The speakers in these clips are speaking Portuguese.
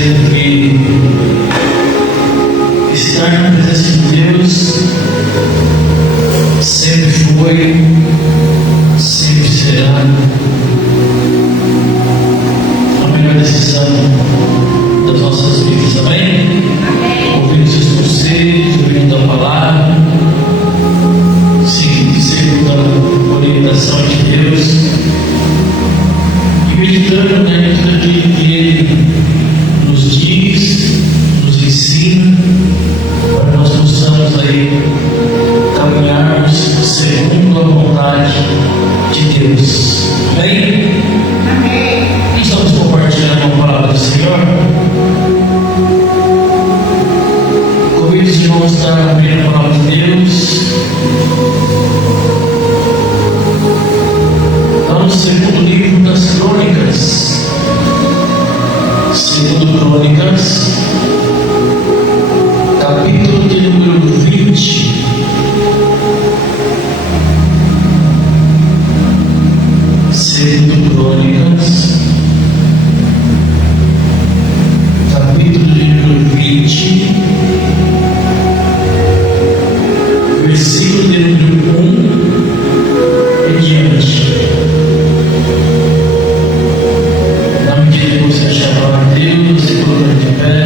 dizendo que estar na presença de Deus sempre foi, sempre será a melhor decisão das nossas vidas. Amém? Ouvindo seus conselhos, ouvindo a palavra, seguindo a orientação de Deus e meditando em tudo aquilo que Ele nos diz, nos ensina, para nós possamos aí caminharmos segundo a vontade de Deus. Amém? Amém. Estamos compartilhando a palavra do Senhor. Convido os irmãos a estar abrindo a palavra de Deus. Lá no segundo livro das Crônicas. Segundo Crônicas, capítulo de número 20. Segundo Crônicas, capítulo de número 20, versículo de número 1 em diante. Na medida que você achar a palavra de Deus, você coloca de pé.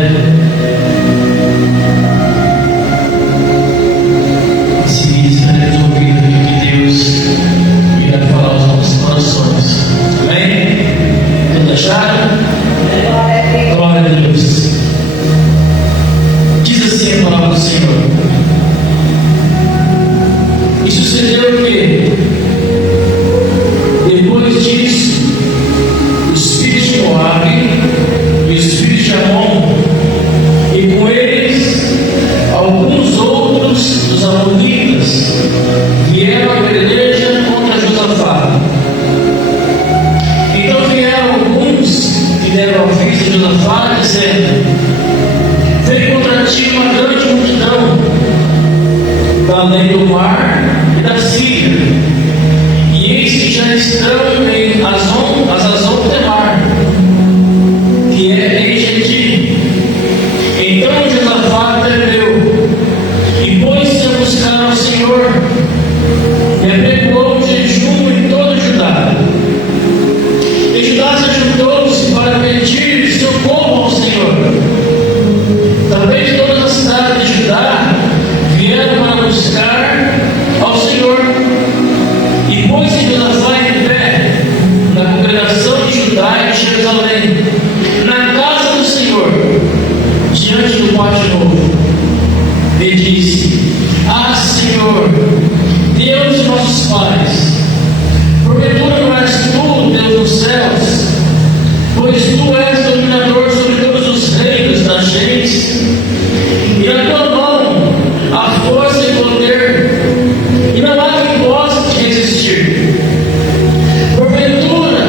Em seguida, estaremos ouvindo o que Deus irá falar aos nossos corações. Amém? Todos acharam? Glória a Deus. Diz assim a palavra do Senhor. E sucedeu que, depois disso, os filhos de Moabe e os filhos de Amon, e com eles alguns outros dos amonitas, vieram a peleja contra Josafá. Então vieram alguns que deram aviso a Josafá, dizendo: veio contra ti uma grande multidão da além do mar e da Síria, e eis que já estão em Hazazon Tamar, que é em Gedi. Então Josafá temeu e pôs-se a buscar ao Senhor, e apregou o jejum em todo Judá. E Judá se ajuntou-se para pedir socorro ao Senhor. Também de todas as cidades de Judá vieram para buscar ao Senhor. E pôs-se Josafá em pé na congregação de Judá e de Jerusalém, na casa do Senhor, diante do pátio novo, e disse: Ah, Senhor, Deus de nossos pais, porventura não és tu, Deus dos céus, pois tu és dominador sobre todos os reinos das gentes, e na tua mão há força e poder, e não há quem possa te resistir. Porventura,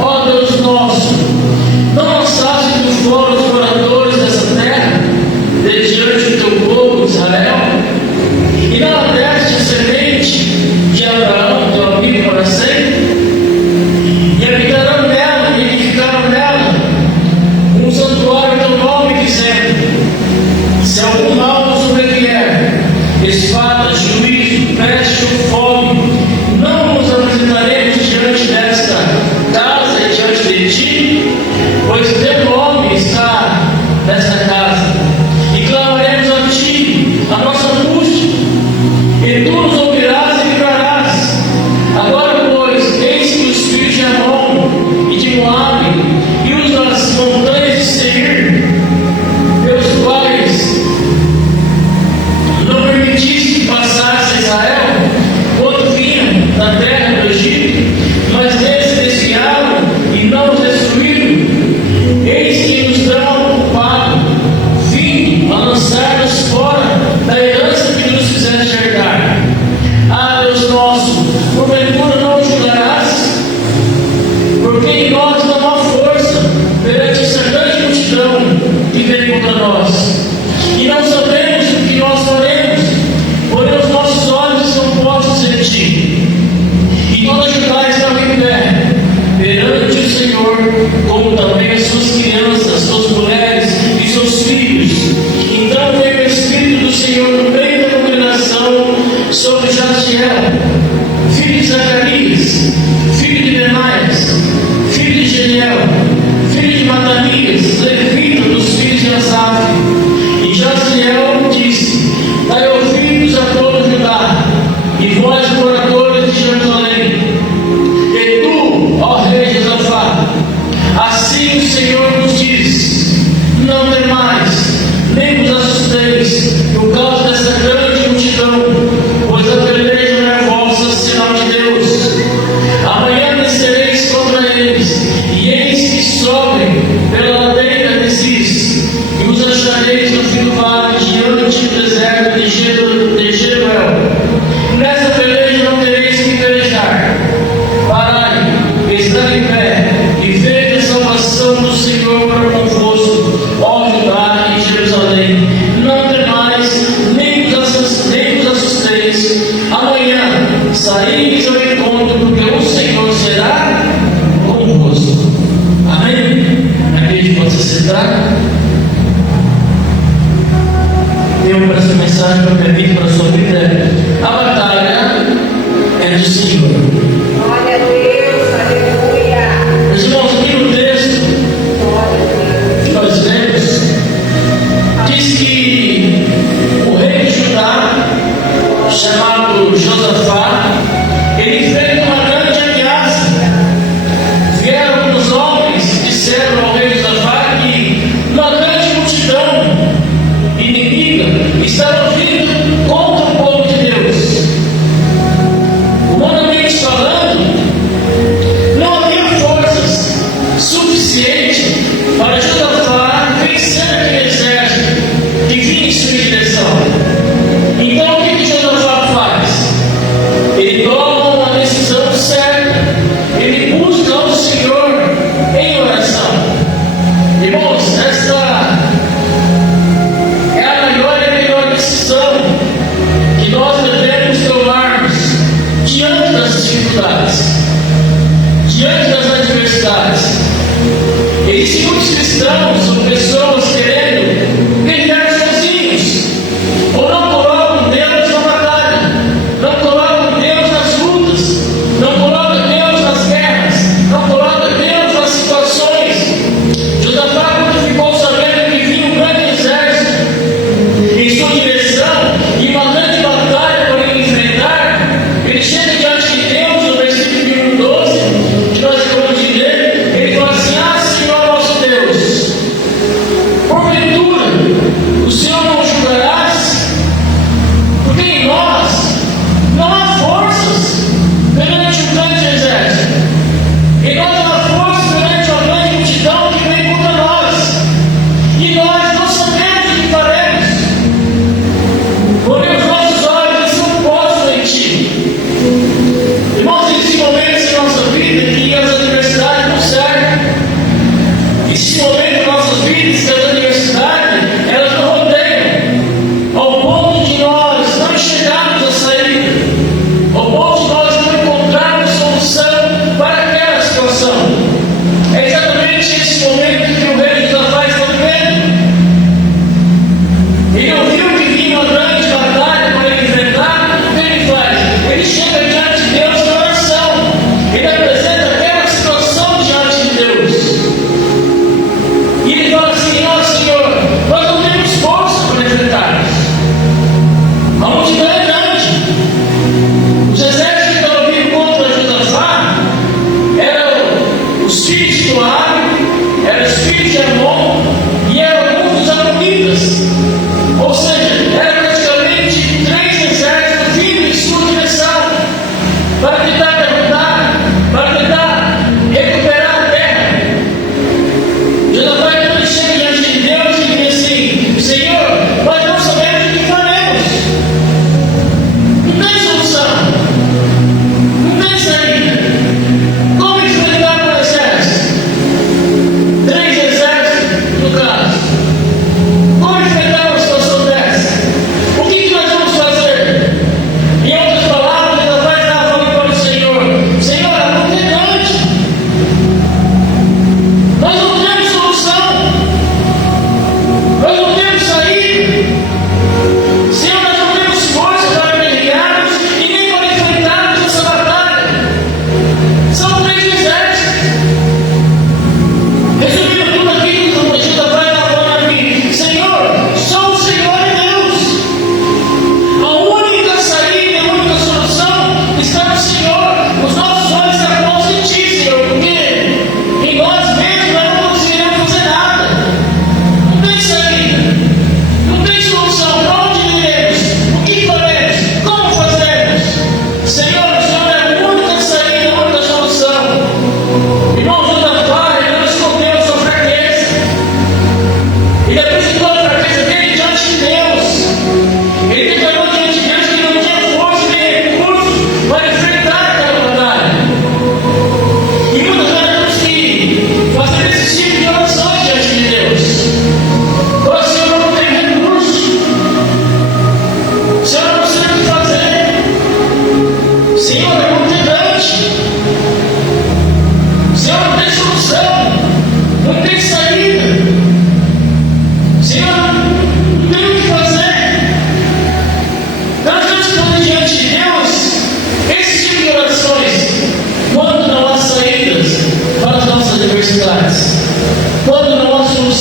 ó Deus nosso, não lançaste tu fora os moradores dessa terra, de diante do teu povo Israel, e não a deste a semente de Abraão, teu amigo, para sempre? E habitarão nela, e edificarão nela um santuário teu nome, dizendo: se algum mal nos sobrevier, espada, juízo, peste ou fome, não nos apresentaremos diante desta casa e diante de ti, pois teu nome está nesta casa, e clamaremos a ti a nossa angústia, e tu nos ouvirás e livrarás. Agora, pois, eis que os filhos de Amon e de Moabe e os das montanhas de Seir, teus pais, não permitiste que passasse Israel quando vinham da terra do Egito, mas eles se desviaram e não os destruíram. Eis que nos dão ocupado, vindo a lançar-nos fora da herança que nos fizeste herdar. Ah, Deus nosso, porventura não julgarás? Porque em nós não há força perante essa grande multidão que vem contra nós, e não sabemos o que nós faremos, porém os nossos olhos estão postos em ti. E toda Judá estava em pé perante o Senhor, como também as suas crianças, suas mulheres, Jaziel, filho de Zacarias, filho de Benaias, filho de Jeiel, filho de Matanias, levita dos filhos de Asaf. E Jaziel disse: dai ouvidos a todo Judá, e vós, moradores de Jerusalém, e tu, ó rei Josafá, assim o Senhor nos diz: não temais, nem vos assusteis por causa dessa grande multidão, pois a peleja não é vossa, sinal de Deus. Amanhã descereis contra eles, e eis que sobem pela ladeira de Ziz, e os achareis no fim do vale, diante do deserto de Jeruel. Nessa peleja não tereis que pelejar. Parai, estai em pé, e veja a salvação do Senhor para convosco, ó Judá e Jerusalém. Não temais, nem vos assusteis. Amanhã saíreis ao encontro, porque o Senhor será convosco. Amém? A igreja pode se sentar. Eu, para essa mensagem, para pedir para a sua vida: a batalha é do Senhor. Glória a Deus, aleluia. Meus irmãos, aqui no texto que nós lemos, diz que o rei de Judá, chamado Josafá, ele fez uma grande ameaça. Vieram alguns homens, disseram ao rei Josafá que uma grande multidão inimiga estava vindo contra o povo de Deus. Humanamente falando, não havia forças suficientes para Josafá vencer aquele exército que vinha em sua direção. Então o que Josafá faz? Ele toma uma decisão certa, ele busca o Senhor em oração. Irmãos, esta é a maior e a melhor decisão que nós devemos tomarmos diante das dificuldades, diante das adversidades. Existem muitos cristãos ou pessoas querendo ganhar sozinhos, ou não colocam Deus na batalha, não colocam Deus nas lutas, não colocam Deus nas guerras, não colocam Deus nas situações. Josafá, quando ficou sabendo que vinha um grande exército em sua direção e uma grande batalha para ele enfrentar, ele chega diante de Deus, no versículo 12, que nós acabamos de ler. Ele fala assim: ah, Senhor nosso Deus, porventura o Senhor não julgarás? Porque em nós não há forças perante um grande exército, em nós não há forças perante uma grande multidão que vem contra nós, e nós não sabemos o que faremos. Porém, os nossos olhos estão postos em Ti. Irmãos, existem momentos em nossa vida que as adversidades nos cercam. Existem momentos em nossas vidas que as adversidades, elas nos rodeiam, ao ponto de nós não enxergarmos a saída, ao ponto de nós não encontrarmos solução para aquela situação. É exatamente esse momento que o rei Josafá está vivendo. Ele ouviu que vinha uma grande batalha para ele enfrentar. O que ele faz? Ele chega diante de Deus em oração. Ele apresenta aquela situação diante de Deus. E ele fala assim: ó Senhor, nós não temos força para enfrentarmos. A multidão é grande. Os exércitos que estavam vindo contra Josafá eram os filhos de Joabe, eram os filhos de Amon e eram alguns dos amonitas. Ou seja, era praticamente 3 exércitos vindo em sua direção para tentar derrotar, para tentar recuperar a terra. Josafá, então, ele chega diante de Deus e diz assim: Senhor, nós não sabemos o que faremos. Não tem solução, não tem saída. Como enfrentar um exército? 3 exércitos, no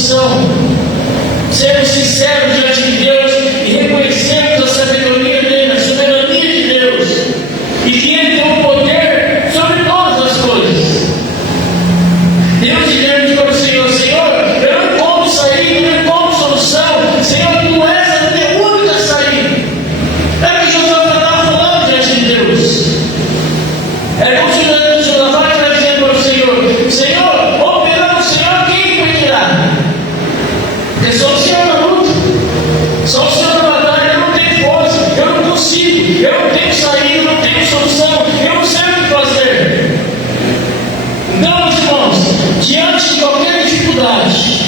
solução. Sermos sinceros diante de Deus e reconhecermos a sabedoria dele, a soberania de Deus, e que ele tem o poder sobre todas as coisas. Deus diz para o Senhor: Senhor, eu não encontro saída, eu não encontro solução. Senhor, tu és a minha única saída. É o que Josafá estava falando diante de Deus. É como se Josafá estivesse dizendo para o Senhor: Senhor, operando o Senhor, quem impedirá? Porque só o Senhor na luta, só o Senhor na batalha. Eu não tenho força, eu não consigo, eu não tenho saída, eu não tenho solução, eu não sei o que fazer. Então, meus irmãos, diante de qualquer dificuldade,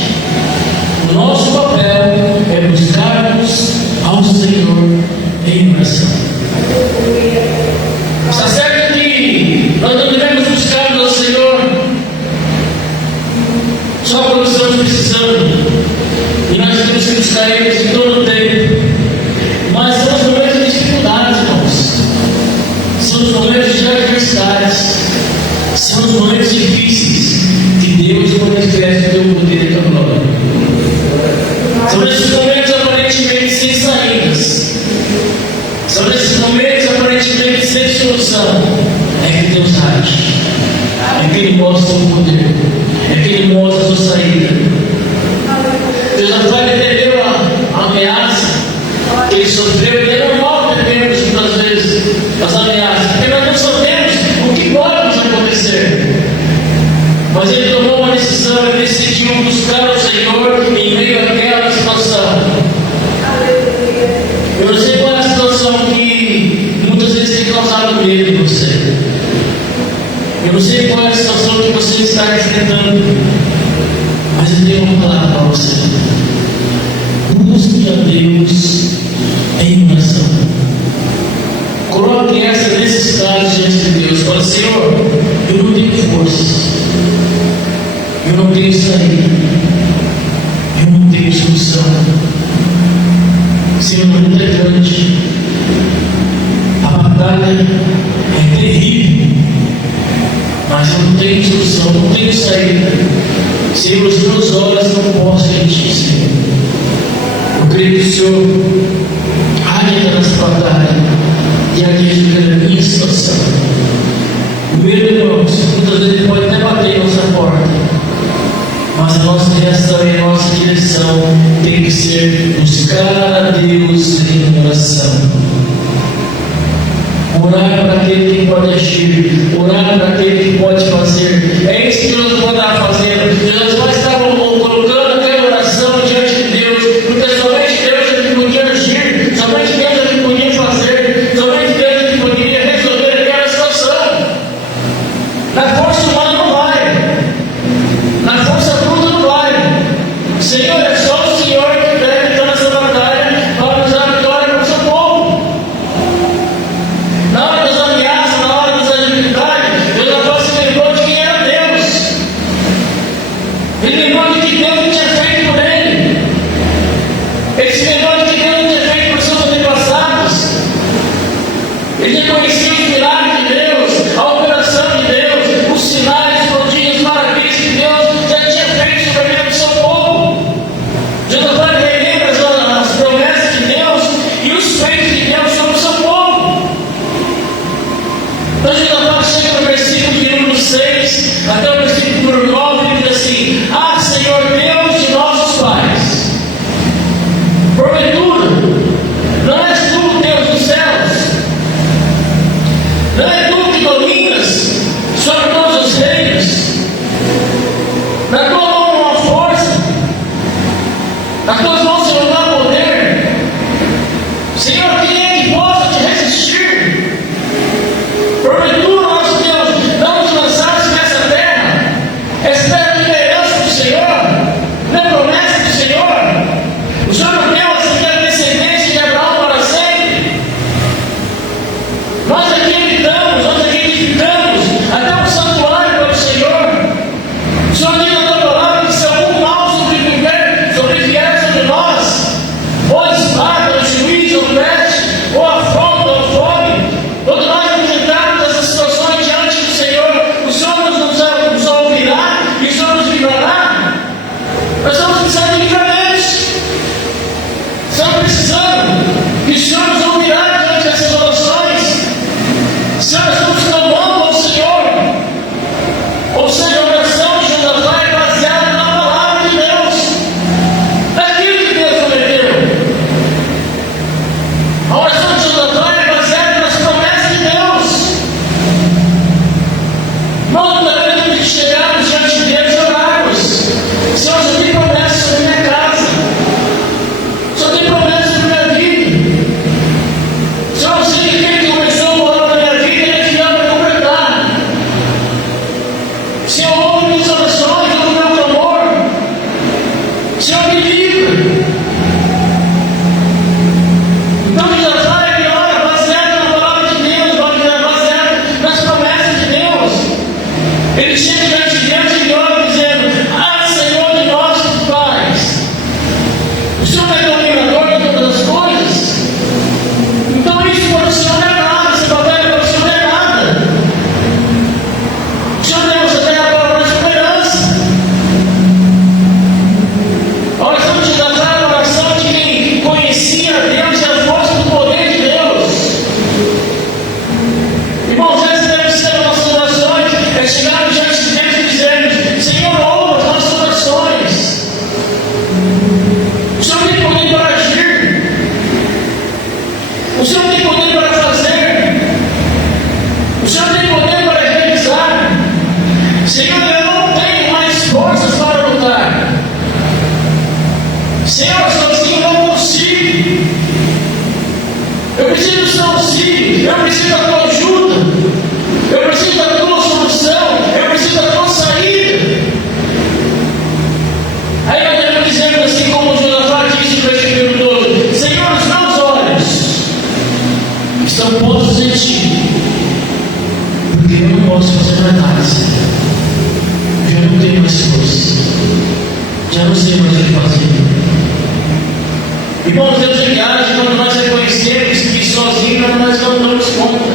o nosso papel é buscarmos ao Senhor em oração. Está certo que nós não devemos buscar ao Senhor só quando estamos precisando, e nós temos que buscar Ele em todo o tempo. Mas são os momentos de dificuldades, irmãos. São os momentos de adversidades. São os momentos difíceis que Deus manifesta o teu poder e a tua glória. São esses momentos aparentemente sem saídas. São esses momentos aparentemente sem solução. É que Deus age. É que Ele mostra o poder. É que Ele mostra a sua saída. Josafá entendeu a ameaça que ele sofreu. E é normal termos muitas vezes as ameaças, porque nós não sabemos o que pode nos acontecer. Mas ele tomou uma decisão, ele decidiu buscar o Senhor em meio àquela situação. Eu não sei qual é a situação que muitas vezes tem causado medo em você. Eu não sei qual é a situação que você está enfrentando, mas eu tenho uma palavra para você. Busque a Deus em oração. Coloque essa necessidade diante de Deus. Fala: Senhor, eu não tenho força, eu não tenho saída, eu não tenho solução. Senhor, a luta é grande, a batalha é terrível, mas eu não tenho solução, não tenho saída. Senhor, os meus olhos não posso em Ti, Senhor. Eu creio que o Senhor age nessa batalha e age na minha situação. O medo, irmãos, muitas vezes ele pode até bater em nossa porta, mas a nossa reação e a nossa direção tem que ser buscar a Deus em oração. Orar para aquele que pode agir, orar para aquele que pode fazer. É isso que nós vamos estar fazendo. Nós estávamos colocando aquela oração diante de Deus, porque somente Deus é que podia agir, somente Deus é que podia fazer, somente Deus é que poderia resolver aquela situação. Na força humana não vai, na força bruta não vai. Senhor, é só o Senhor que deve estar nessa batalha para nos dar vitória para o seu povo. Na hora das ameaças, na hora das adversidades, Josafá se lembrou de quem era Deus. Ele lembrou de que Deus tinha feito por ele. Ele se lembrou de que Deus tinha feito por seus antepassados. Ele reconhecia os milagres de Deus, a operação de Deus, os sinais, os prodígios, as maravilhas que Deus já tinha feito sobre a vida do seu povo. Josafá relembra as promessas de Deus e os feitos de Deus sobre o seu povo. Então Josafá chega no versículo de número 6 até o versículo número 9 e diz assim: Ah, Senhor Deus de nossos pais, prometeu estamos precisando de livramento. Estamos precisando que o Senhor nos ouvirá diante dessas orações. Senhor, estamos clamando ao Senhor. Ou seja, a oração de Josafá é baseada na palavra de Deus, naquilo que Deus prometeu. A oração de Josafá é baseada nas promessas de Deus. Nós não devemos chegarmos diante de Deus e orarmos: Senhor, só tem promessa sobre minha casa, só tem promessa sobre minha vida. Senhor, eu sei que aquele que começou o ano na minha vida, ele é fiel para completar. Senhor, ouve minhas orações, ouve meu clamor. Senhor, me livra. Então, Josafá, ele ora baseado na palavra de Deus, baseado nas promessas de Deus. Ele chega diante de Deus e ele ora dizendo: Ah, Senhor de nossos pais, o Senhor é dominador de todas as coisas. Então isso para o Senhor não é nada, esse papel para o Senhor não é nada. O Senhor deu essa terra para a esperança. A oração de Josafá é a oração de quem conhecia Deus e a força do poder de Deus. Irmãos, essa deve ser as nossas orações, é chegar diante de Deus e dizermos: Senhor, ouve as nossas orações. O Senhor tem poder para agir. O Senhor tem poder para fazer. O Senhor tem poder para realizar. Senhor, eu não tenho mais forças para lutar. Senhor, sozinho eu não consigo. Eu preciso do seu auxílio. Eu preciso da tua ajuda. Eu preciso da tua solução. Eu preciso da tua saída. Aí nós devemos dizer assim, como Josafá disse no versículo 12: Senhor, os meus olhos estão postos em ti, porque eu não posso fazer mais nada, Senhor. Eu já não tenho mais força, já não sei mais o que fazer. Irmãos, Deus age quando nós reconhecemos que sozinhos nós não damos conta.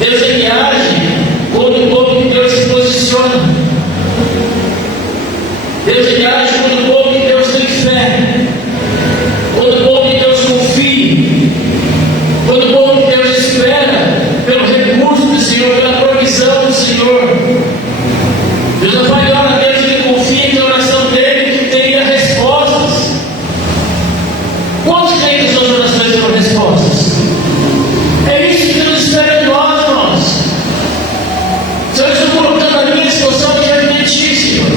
Deus age quando o povo de Deus se posiciona. Deus age quando o povo de Deus tem fé, quando o povo de Deus confia, quando o povo de Deus espera pelo recurso do Senhor, pela provisão do Senhor. Deus vai ora a Deus e ele confia que a oração dele teria respostas. Quantos creem que suas orações terão respostas? É isso que Deus espera de nós, irmãos. Senhor, eu estou colocando a minha situação diante de ti, Senhor.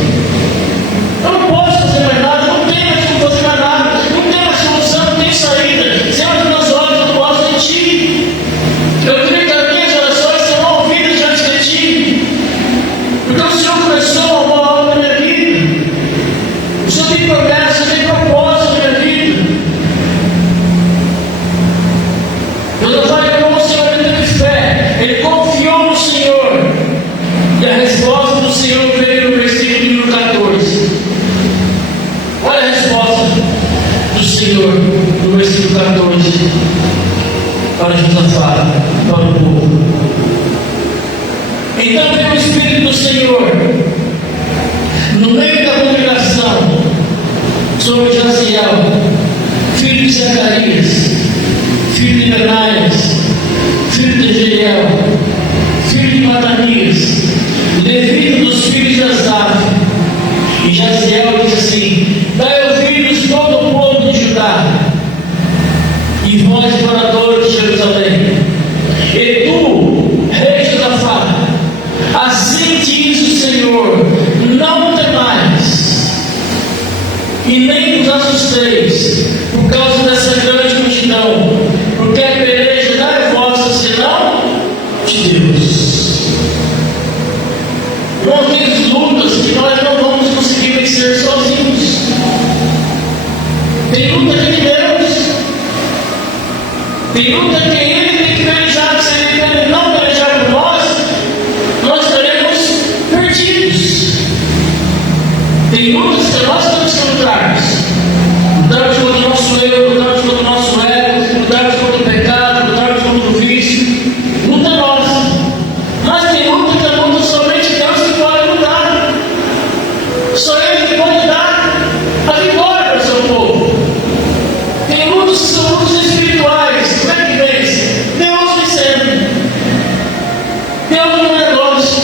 Eu não posso fazer mais nada, não tenho mais como fazer mais nada, não tenho mais solução, não tenho saída. Senhor, os meus olhos não mostram em ti. Eu creio que as minhas orações serão ouvidas diante de ti, porque o Senhor começou uma boa obra na minha vida. O Senhor tem promessa, o Senhor tem propósito na minha vida. Josafá levou o Senhor dentro de fé, ele confiou no Senhor, e a resposta do Senhor veio no versículo número 14. Olha a resposta do Senhor no versículo 14 para Josafá, para o povo. Então veio o Espírito do Senhor no meio da congregação sobre Jaziel, filho de Zacarias, filho de Benaias, filho de Jeiel, filho de Matanias, levita dos filhos de Asaf. E Jaziel diz assim: dai ouvidos todo o povo de Judá, e vós, moradores de Jerusalém, e tu, rei Josafá, assim diz o Senhor: não temais, e nem vos assusteis por causa dessa grande multidão, porque a peleja não é vossa, senão de Deus. Irmãos, tem lutas que nós não vamos conseguir vencer sozinhos. Tem luta que é de Deus. Tem luta que Ele tem que pelejar, que se Ele não pelejar por nós, nós estaremos perdidos. Tem lutas que nós temos que lutar. Lutarmos contra o nosso eu, lutarmos contra o nosso ego, lutarmos contra o pecado, lutarmos contra o vício. Luta nossa. Mas tem luta que é luta somente Deus que pode lutar. Só só Ele que pode dar a vitória para o seu povo. Tem lutas que são lutas espirituais. Como é que vence? Deus vencendo. Deus no negócio.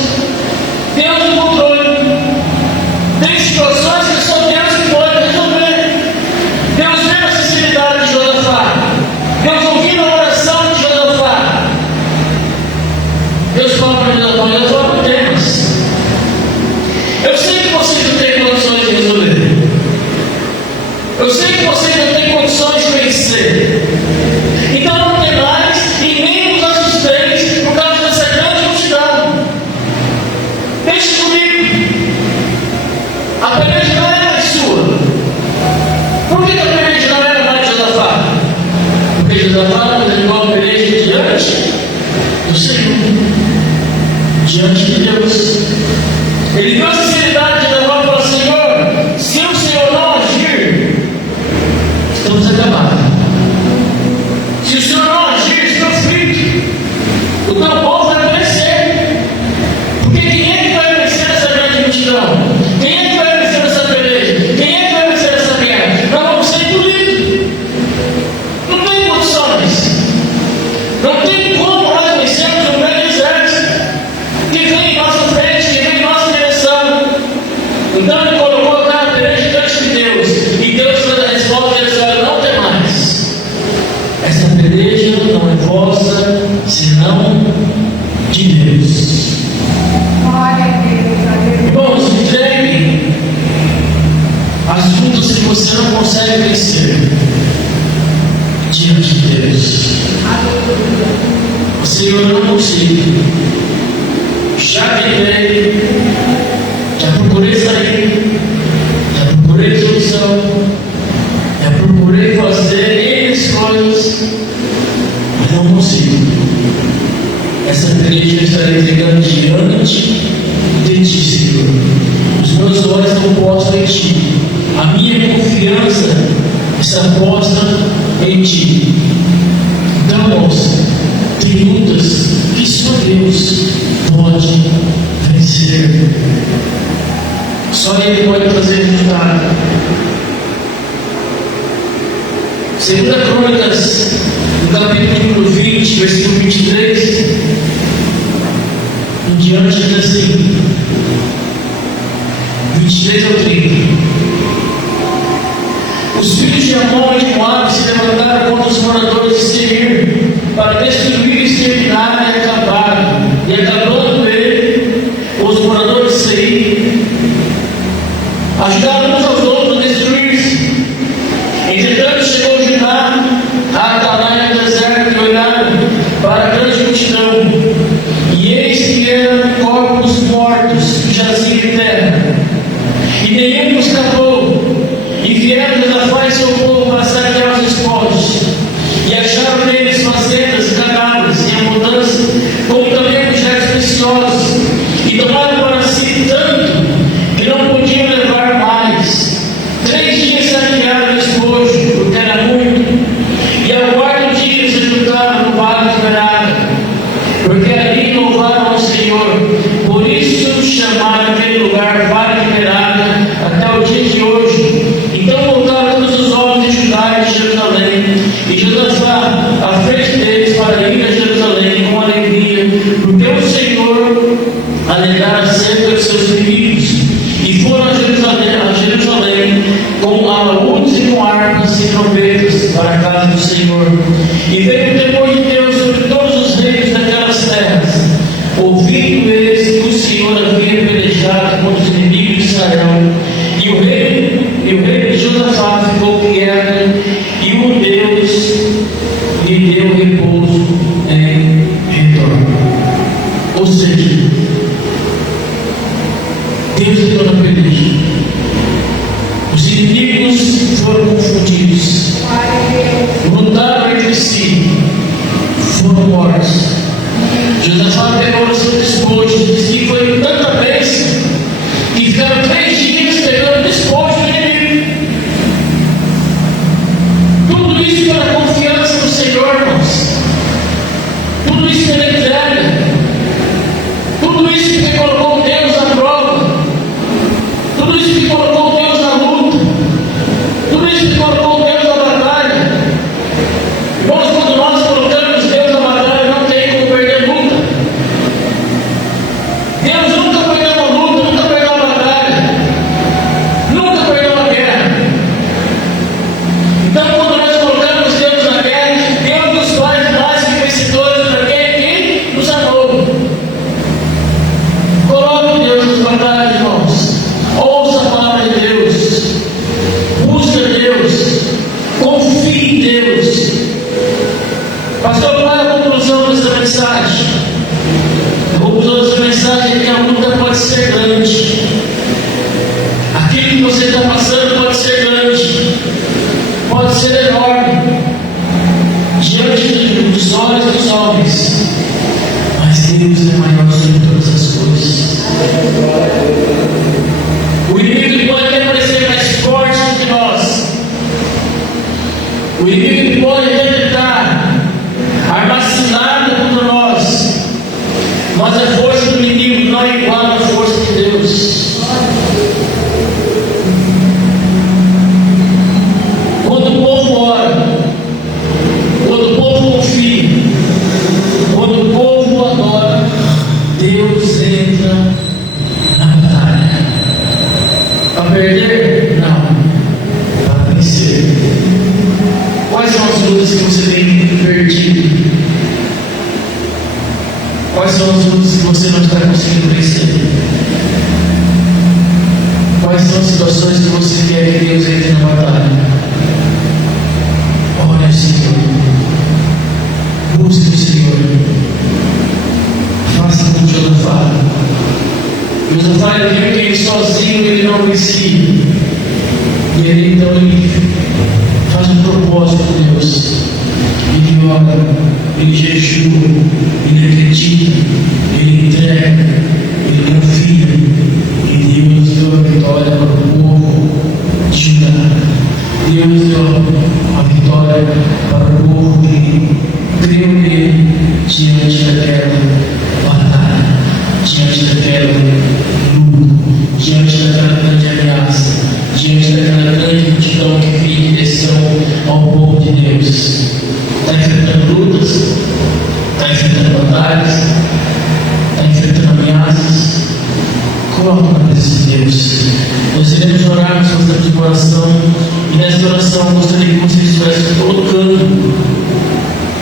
Deus no controle. Tem situações que só Deus que pode resolver. Deus vê a sinceridade de Josafá. Deus ouviu a oração de Josafá. Deus fala para Josafá, não temas. Eu sei que você não tem condições de resolver. Eu sei que você não tem condições de vencer. Então não tem mais e nem nos assusteis por causa dessa grande multidão. Deixe comigo. A peleja não é mais sua. Por que a peleja não era mais de Josafá? Porque Josafá levou a peleja diante do Senhor, diante de Deus. Ele viu a sinceridade de Josafá e falou: Senhor, se o Senhor não agir, estamos acabados. Se o Senhor não agir, estamos fritos. O teu povo vai perecer. Porque quem é que vai vencer essa grande multidão? Quem é que vai vencer essa peleja? Quem é que vai vencer essa guerra? Nós vamos ser engolidos. Não tem condições. Não tem como nós vencermos um grande exército que vem em nossa frente, que vem em nossa direção. Então ele colocou aquela peleja diante de Deus. E Deus fez a resposta e ele disse: não tem mais. Essa peleja não é vossa, senão de Deus. Glória a Deus, aleluia. Irmãos, entregue as lutas que você não consegue vencer diante de Deus. Senhor, eu não consigo. Já tentei, já procurei sair, já procurei solução, já procurei fazer N coisas, mas não consigo. Essa igreja está entregando diante de Ti, Senhor. Os meus olhos estão postos em Ti. A minha confiança está posta em Ti. Então, irmãos, tem lutas que só Deus pode vencer. Só Ele pode trazer resultado. 2 Crônicas, no capítulo 20, versículo 23, em diante diz assim, 23 ao 30. Os filhos de Amon e de Moabe se levantaram contra os moradores de Seir para destruir, exterminar e acabar. E acabando ele, os moradores de Seir ajudaram uns aos outros a destruir-se. Entretanto, chegou Judá a Atalaia no deserto e olharam para a grande multidão. E eis que eram corpos mortos que jaziam em terra. E nenhum escapou. E vieram Josafá e seu povo para saquear os despojos. E acharam neles fazendas e canadas em abundância, como também objetos preciosos. E tomaram para si tanto que não podiam levar mais. 3 dias saquearam o despojo, porque era muito. E ao quarto dia se juntaram no vale de Merada, porque ali louvaram ao Senhor. Por isso chamaram aquele lugar Vale de Merada até o dia de hoje. Então voltaram todos os homens de Judá e de Jerusalém, e Aquilo que você está passando pode ser grande, pode ser enorme, diante dos olhos dos homens, mas Deus é maior sobre todas as coisas. O inimigo pode até parecer mais forte do que nós, o inimigo pode até tentar armar cilada contra nós, mas a força do inimigo não é igual à força de Deus. Quando o povo ora, quando o povo confia, quando o povo adora, Deus entra na batalha. Para perder? Não. Para vencer. Quais são as lutas que você tem perdido? Quais são as lutas que você não está conseguindo vencer? Quais são as situações que você quer que Deus entre na batalha? Ore ao Senhor. Busque o Senhor. Faça como Josafá. Josafá viu que ele sozinho ele não vencia. E ele então ele faz um propósito com Deus. Ele ora, ele jejua, ele acredita, ele entrega, ele confia. E Deus deu a vitória para o povo de Judá. Deus deu a vitória para o povo que creu nele diante daquela batalha, diante daquela luta, diante daquela grande ameaça, diante daquela grande multidão que vinha em direção ao povo de Deus. Está enfrentando lutas, está enfrentando batalhas, está enfrentando ameaças. Coloque na presença de Deus. Nós iremos orar, nós gostamos de oração, e nessa oração eu gostaria que você estivesse colocando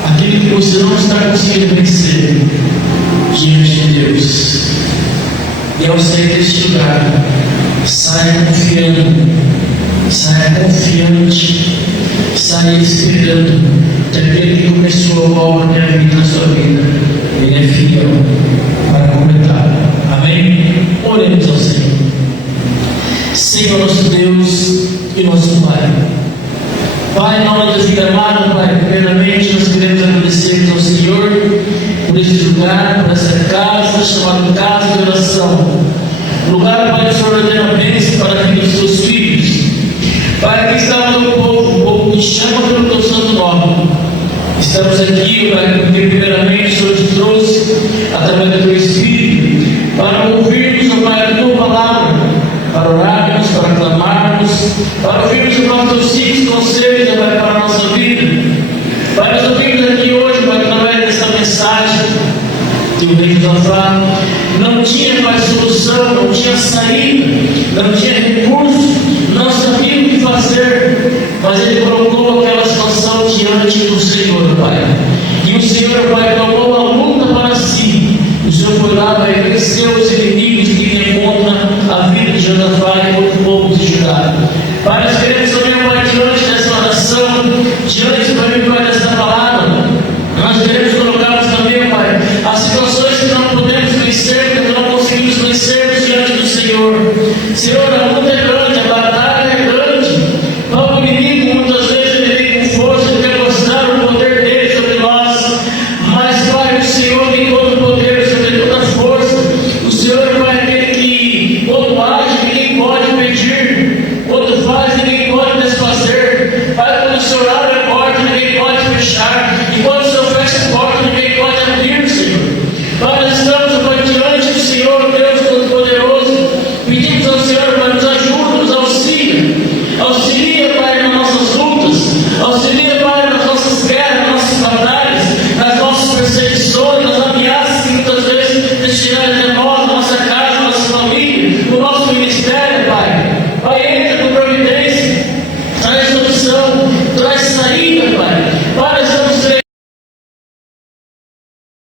aquilo que você não está conseguindo vencer diante de Deus. E ao sair deste lugar, saia confiando, saia confiante, saia esperando que aquele que começou a obra da vida na sua vida, ele é fiel para completar. Amém? Oremos ao Senhor. Senhor nosso Deus e nosso Pai. Pai, em nome de Deus amado, Pai, primeiramente nós queremos agradecer ao Senhor por este lugar, por essa casa chamada casa de oração. Lugar, Pai, que o Senhor ordena bênção para a vida dos seus filhos. Pai, aqui está o povo que chama pelo teu santo nome. Estamos aqui, Pai, porque primeiramente o Senhor te trouxe através do teu Espírito para ouvirmos, Pai, a tua palavra, para orarmos, para clamarmos, para ouvirmos os teus simples conselhos, Pai, para a nossa vida. Pai, nós ouvimos aqui hoje, Pai, através dessa mensagem que o rei Josafá não tinha mais solução, não tinha saída, não tinha recurso, não sabia o que fazer, mas ele colocou aquela situação diante do Senhor, Pai. E o Senhor, Pai, tomou a luta para si. O Senhor foi lá, Pai, e venceu os inimigos que vinham contra a vida de Josafá e contra o povo de Judá. Pai, nós queremos